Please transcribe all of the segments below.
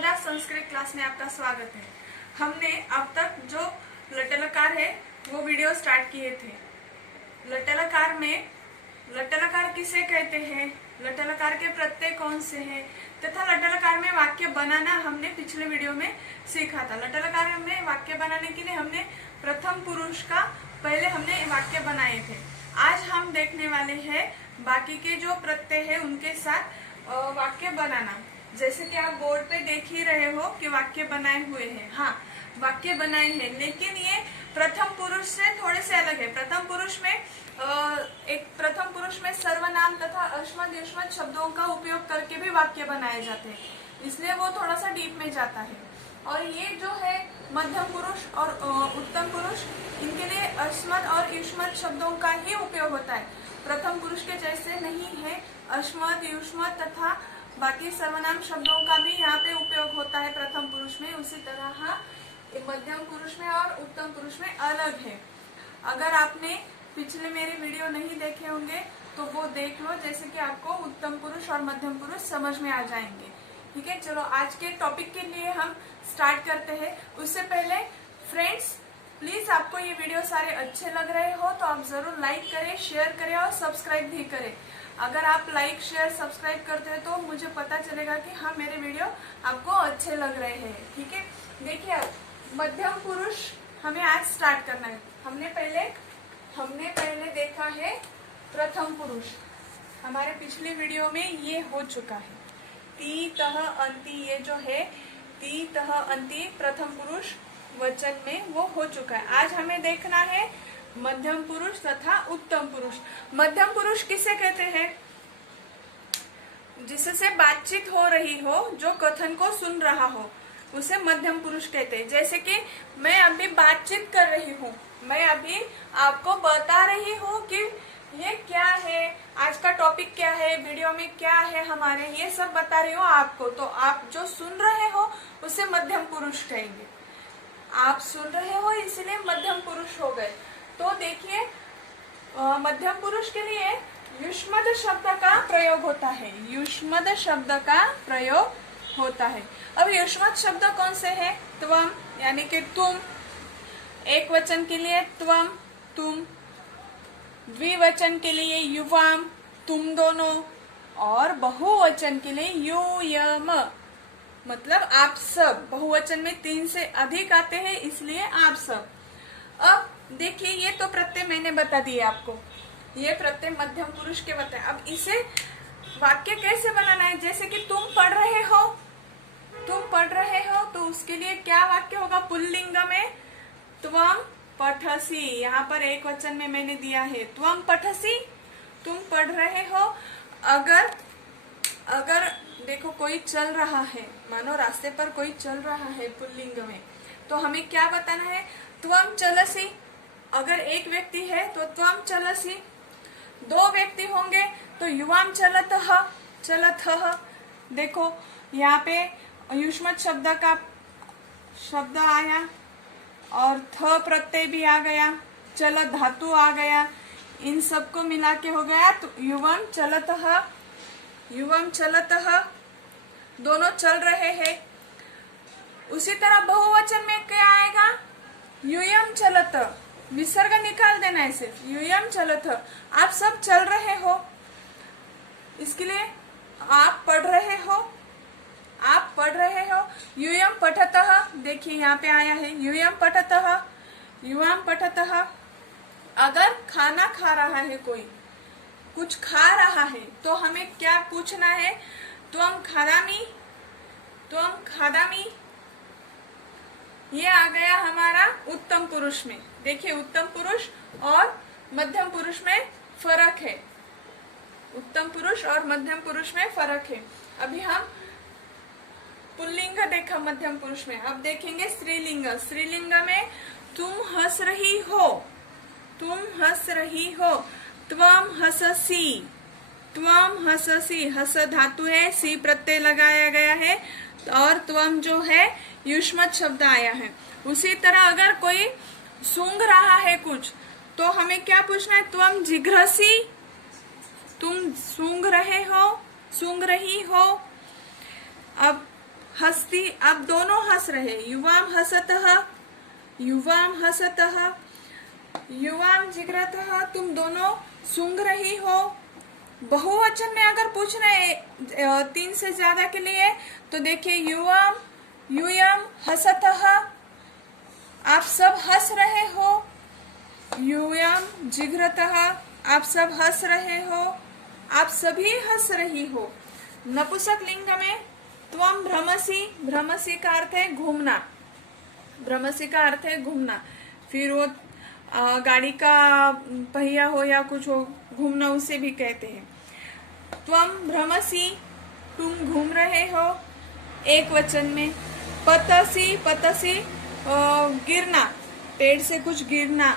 Narmada Sanskrit class में आपका स्वागत है। हमने अब तक जो लट्टलकार है वो वीडियो स्टार्ट किए थे। लट्टलकार में लट्टलकार किसे कहते हैं, लट्टलकार के प्रत्यय कौन से हैं तथा लट्टलकार में वाक्य बनाना हमने पिछले वीडियो में सीखा था। लट्टलकार में वाक्य बनाने के लिए हमने प्रथम पुरुष का पहले हमने वाक्य बनाए थे। आज हम देखने वाले हैं बाकी के जो प्रत्यय है उनके साथ वाक्य बनाना। जैसे कि आप बोर्ड पे देख ही रहे हो कि वाक्य बनाए हुए हैं। हाँ, वाक्य बनाए हैं, लेकिन ये प्रथम पुरुष से थोड़े से अलग है। प्रथम पुरुष में सर्वनाम तथा अश्मद युष्मद शब्दों का उपयोग करके भी वाक्य बनाए जाते हैं, इसलिए वो थोड़ा सा डीप में जाता है। और ये जो है मध्यम पुरुष और उत्तम पुरुष, इनके लिए अश्मद और युष्मद शब्दों का ही उपयोग होता है। प्रथम पुरुष के जैसे नहीं है। अश्मद युष्मद तथा बाकी सर्वनाम शब्दों का भी यहाँ पे उपयोग होता है प्रथम पुरुष में। उसी तरह मध्यम पुरुष में और उत्तम पुरुष में अलग है। अगर आपने पिछले मेरे वीडियो नहीं देखे होंगे तो वो देख लो, जैसे कि आपको उत्तम पुरुष और मध्यम पुरुष समझ में आ जाएंगे। ठीक है, चलो आज के टॉपिक के लिए हम स्टार्ट करते हैं। उससे पहले फ्रेंड्स, प्लीज आपको ये वीडियो सारे अच्छे लग रहे हो तो आप जरूर लाइक करें, शेयर करें और सब्सक्राइब भी करें। अगर आप लाइक शेयर सब्सक्राइब करते हैं तो मुझे पता चलेगा कि हाँ, मेरे वीडियो आपको अच्छे लग रहे हैं। ठीक है, देखिए अब मध्यम पुरुष हमें आज स्टार्ट करना है। हमने पहले देखा है प्रथम पुरुष। हमारे पिछले वीडियो में ये हो चुका है। ती तह अंति, ये जो है ती तह अंति प्रथम पुरुष वचन में वो हो चुका है। आज हमें देखना है मध्यम पुरुष तथा उत्तम पुरुष। मध्यम पुरुष किसे कहते हैं? जिससे बातचीत हो रही हो, जो कथन को सुन रहा हो, उसे मध्यम पुरुष कहते हैं। जैसे कि मैं अभी बातचीत कर रही हूँ, मैं अभी आपको बता रही हूँ कि ये क्या है, आज का टॉपिक क्या है, वीडियो में क्या है हमारे, ये सब बता रही हूँ आपको। तो आप जो सुन रहे हो उसे मध्यम पुरुष कहेंगे। आप सुन रहे हो इसलिए मध्यम पुरुष हो गए। तो देखिए, मध्यम पुरुष के लिए युष्मद शब्द का प्रयोग होता है। युष्मद शब्द का प्रयोग होता है। अब युष्मद शब्द कौन से हैं? त्वम यानी कि तुम। एक वचन के लिए त्वम, तुम। द्विवचन के लिए युवाम, तुम दोनों। और बहुवचन के लिए यूयम, मतलब आप सब। बहुवचन में 3 से अधिक आते हैं, इसलिए आप सब। अब देखिए, ये तो प्रत्यय मैंने बता दिए आपको, ये प्रत्यय मध्यम पुरुष के बताए। अब इसे वाक्य कैसे बनाना है? जैसे कि तुम पढ़ रहे हो तो उसके लिए क्या वाक्य होगा? पुल्लिंग में त्वम पठसी। यहाँ पर एक वचन में मैंने दिया है त्वम पठसी, तुम पढ़ रहे हो। अगर देखो कोई चल रहा है, मानो रास्ते पर कोई चल रहा है पुल्लिंग में, तो हमें क्या बताना है? त्वम चलसी। अगर एक व्यक्ति है तो त्वम चलसी। 2 व्यक्ति होंगे तो युवाम चलतः। देखो यहाँ पे युष्मद शब्द का शब्द आया और थ प्रत्यय भी आ गया, चल धातु आ गया, इन सबको मिला के हो गया तो युवम चलतः, दोनों चल रहे हैं। उसी तरह बहुवचन में क्या आएगा? यूयम चलत, विसर्ग निकाल देना है सिर्फ, यूयम चलत। आप सब चल रहे हो, इसके लिए आप पढ़ रहे हो। यूयम पठतः, देखिए यहाँ पे आया है यूयम पठतः, युवाम पठतः। अगर खाना खा रहा है, कोई कुछ खा रहा है, तो हमें क्या पूछना है? त्वम खादामी। ये आ गया हमारा उत्तम पुरुष में। देखिए, उत्तम पुरुष और मध्यम पुरुष में फर्क है। उत्तम पुरुष और मध्यम पुरुष में फर्क है। अभी हम पुल्लिंग देखा मध्यम पुरुष में, अब देखेंगे स्त्रीलिंग। स्त्रीलिंग में तुम हंस रही हो, त्वम हंससी। हंस धातु है, सी प्रत्यय लगाया गया है और त्वम जो है युष्मद शब्द आया है। उसी तरह अगर कोई सूंघ रहा है कुछ, तो हमें क्या पूछना है? त्वम जिघ्रसी, तुम सूंघ रही हो। अब हस्ती, अब दोनों हंस रहे, युवाम हसतः, युवाम हसतः, युवाम जिग्रतः, तुम दोनों सूंघ रही हो। बहुवचन में अगर पूछ रहे 3 से ज्यादा के लिए तो देखिए युवाम, यूयम हसतः, आप सब हंस रहे हो। यूयम जिघ्रतः, आप सब हंस रहे हो, आप सभी हंस रही हो। नपुंसक लिंग में त्वम भ्रमसी, भ्रमसी का अर्थ है घूमना, भ्रमसी का अर्थ है घूमना। फिर वो गाड़ी का पहिया हो या कुछ हो, घूमना उसे भी कहते हैं। त्वम भ्रमसी, तुम घूम रहे हो, एक वचन में। पतसी, पतसी गिरना, पेड़ से कुछ गिरना,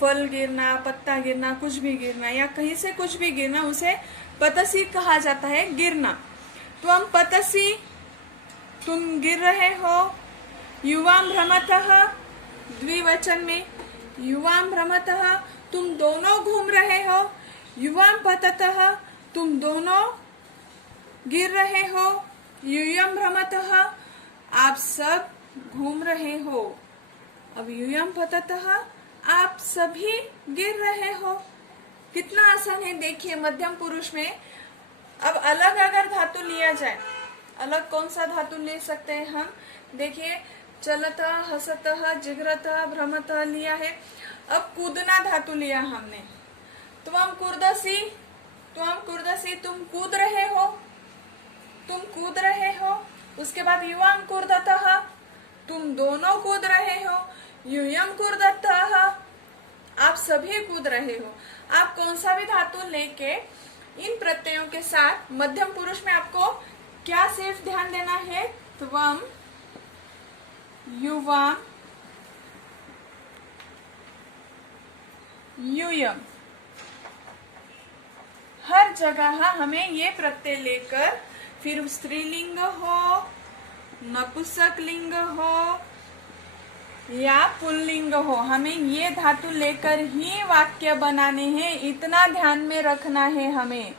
फल गिरना, पत्ता गिरना, कुछ भी गिरना या कहीं से कुछ भी गिरना, उसे पतसी कहा जाता है, गिरना। त्वम पतसी, तुम गिर रहे हो। युवाम भ्रमतः, द्विवचन में, युवाम भ्रमतः, तुम दोनों घूम रहे हो। युवाम पततः, तुम दोनों गिर रहे हो। यूयम भ्रमतः, आप सब घूम रहे हो। अब यूयम पततः, आप सभी गिर रहे हो। कितना आसान है देखिए मध्यम पुरुष में। अब अलग अगर धातु लिया जाए, अलग कौन सा धातु ले सकते हैं हम, देखिए चलतः, हसतः, जिघ्रतः, भ्रमतः लिया है। अब कूदना धातु लिया हमने, त्वम कूर्दसी, त्वम कूर्दसी, तुम कूद रहे हो, तुम कूद रहे हो। उसके बाद युवाम कूर्दतः, तुम दोनों कूद रहे हो। यूयम कूर्दतः, आप सभी कूद रहे हो। आप कौन सा भी धातु लेके इन प्रत्ययों के साथ मध्यम पुरुष में आपको क्या सिर्फ ध्यान देना है, त्वम, युवाम, यूयम, हर जगह हमें ये प्रत्यय लेकर, फिर स्त्रीलिंग हो, नपुंसक लिंग हो या पुल्लिंग हो, हमें ये धातु लेकर ही वाक्य बनाने हैं। इतना ध्यान में रखना है हमें,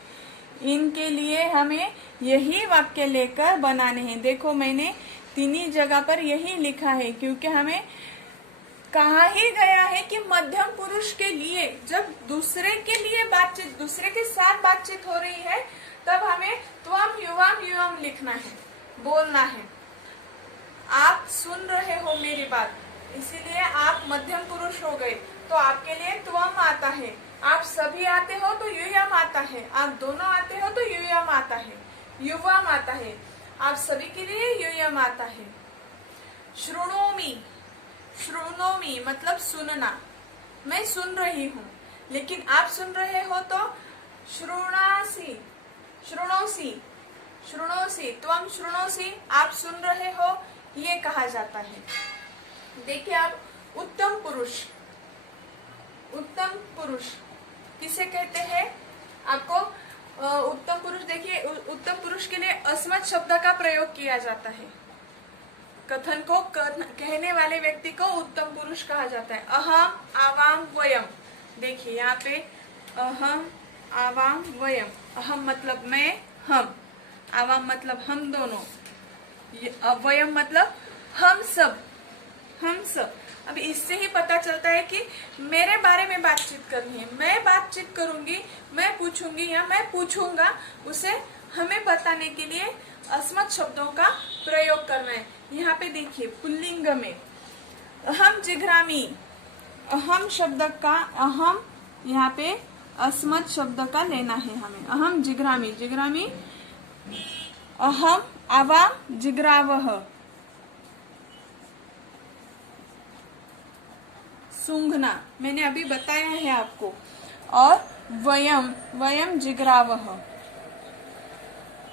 इनके लिए हमें यही वाक्य लेकर बनाने हैं। देखो मैंने तीनों जगह पर यही लिखा है, क्योंकि हमें कहा ही गया है कि मध्यम पुरुष के लिए जब दूसरे के लिए बातचीत, दूसरे के साथ बातचीत हो रही है, तब हमें त्वम युवाम युवाम लिखना है, बोलना है। आप सुन रहे हो मेरी बात, इसीलिए आप मध्यम पुरुष हो गए, तो आपके लिए त्वम आता है। आप सभी आते हो तो युयम आता है, आप दोनों आते हो तो युयम आता है, युवाम आता है। आप सभी के लिए युयम आता है। श्रुणोमि, श्रुणोमि मतलब सुनना, मैं सुन रही हूँ, लेकिन आप सुन रहे हो तो श्रुणासी, श्रुणोसी, श्रुणोसी, त्वम श्रुणोसी, आप सुन रहे हो, ये कहा जाता है। देखिए आप उत्तम पुरुष, उत्तम पुरुष किसे कहते हैं, आपको उत्तम पुरुष, देखिए उत्तम पुरुष के लिए अस्मत् शब्द का प्रयोग किया जाता है। कथन को कहने वाले व्यक्ति को उत्तम पुरुष कहा जाता है। अहम, आवाम, वयम, देखिए यहाँ पे अहम, आवाम, वयम। अहम मतलब मैं, हम, आवाम मतलब हम दोनों, वयम मतलब हम सब, हम सब। अब इससे ही पता चलता है कि मेरे बारे में बातचीत करनी है, मैं बातचीत करूंगी, मैं पूछूंगी या मैं पूछूंगा, उसे हमें बताने के लिए अस्मत् शब्दों का प्रयोग करना है। यहाँ पे देखिए पुल्लिंग में अहम जिघ्रामी, अहम शब्द का अहम यहाँ पे अस्मत् शब्द का लेना है हमें। अहम जिघ्रामी, जिघ्रामी अहम, आवाम, जिग्रावह, सूंघना, मैंने अभी बताया है आपको। और वयम, वयम जिग्रावह,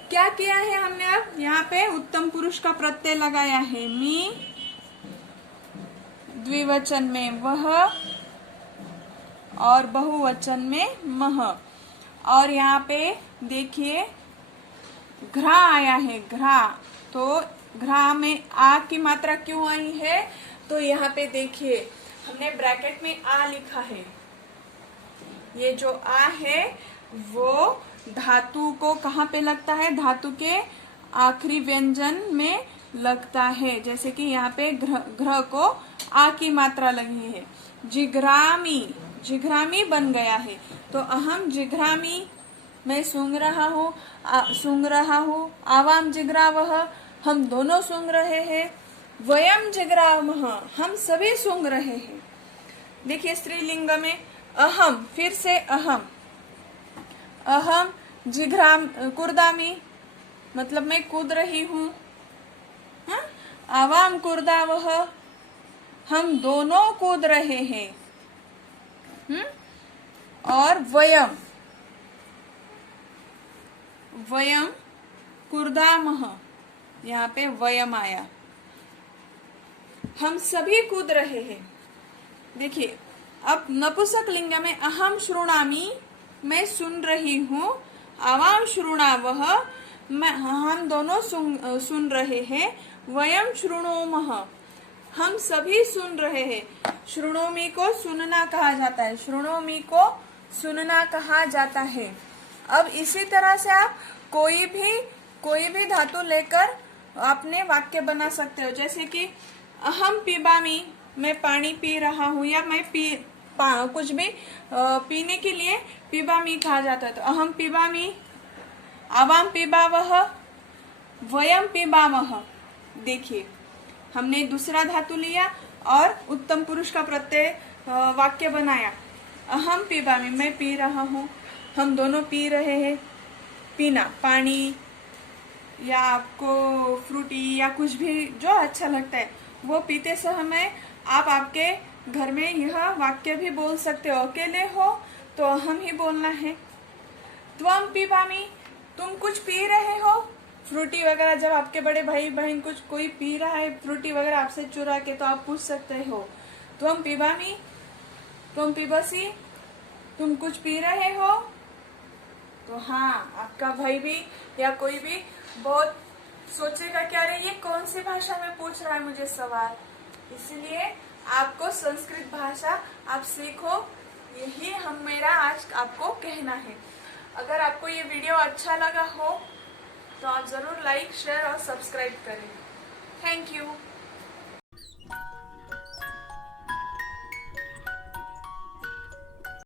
क्या किया है हमने, अब यहाँ पे उत्तम पुरुष का प्रत्यय लगाया है। मी, द्विवचन में वह और बहुवचन में मह। और यहाँ पे देखिए घ्रा आया है, घ्रा, तो घ्रा में आ की मात्रा क्यों आई है, तो यहाँ पे देखिए हमने ब्रैकेट में आ लिखा है। ये जो आ है वो धातु को कहाँ पे लगता है, धातु के आखिरी व्यंजन में लगता है। जैसे कि यहाँ पे घ्र को आ की मात्रा लगी है। जिघ्रामी, जिघ्रामी बन गया है। तो अहम जिघ्रामी, मैं सूंघ रहा हूँ, सूंघ रहा हूँ। आवाम जिघ्रावह, हम दोनों सूंघ रहे हैं। वयम जिघ्रामः, हम सभी सूंघ रहे हैं। देखिए स्त्रीलिंग में अहम, फिर से अहम, अहम जिघ्राम कुर्दामी, मतलब मैं कूद रही हूँ। आवाम कुर्दावह, हम दोनों कूद रहे हैं। और वयम, वयम कुर्दामः, यहाँ पे वयम आया, हम सभी कूद रहे हैं। देखिए अब नपुंसक लिंग में अहम श्रुणामि, मैं सुन रही हूँ। आवाम श्रुणावह, हम दोनों सुन रहे हैं। वयम श्रुणोमः, हम सभी सुन रहे हैं। श्रुणोमि को सुनना कहा जाता है, श्रुणोमि को सुनना कहा जाता है। अब इसी तरह से आप कोई भी धातु लेकर अपने वाक्य बना सकते हो। जैसे कि अहम पिबामी, मैं पानी पी रहा हूँ, या मैं कुछ भी पीने के लिए पिबामी कहा जाता है। तो अहम पिबामी, आवाम पिबावह, वयम पिबामः। देखिए हमने दूसरा धातु लिया और उत्तम पुरुष का प्रत्यय वाक्य बनाया। अहम पिबामी, मैं पी रहा हूँ, हम दोनों पी रहे हैं। पीना, पानी या आपको फ्रूटी या कुछ भी जो अच्छा लगता है वो पीते समय आप आपके घर में यह वाक्य भी बोल सकते हो। अकेले हो तो अहम ही बोलना है। त्वम पिबामी, तुम कुछ पी रहे हो, फ्रूटी वगैरह। जब आपके बड़े भाई बहन कुछ कोई पी रहा है फ्रूटी वगैरह आपसे चुरा के, तो आप पूछ सकते हो त्वम पिबामी, त्वम पिबसी, तुम कुछ पी रहे हो। तो हाँ, आपका भाई भी या कोई भी बहुत सोचेगा कि अरे ये कौन सी भाषा में पूछ रहा है मुझे सवाल। इसलिए आपको संस्कृत भाषा आप सीखो, यही मेरा आज आपको कहना है। अगर आपको ये वीडियो अच्छा लगा हो तो आप जरूर लाइक, शेयर और सब्सक्राइब करें। Thank you.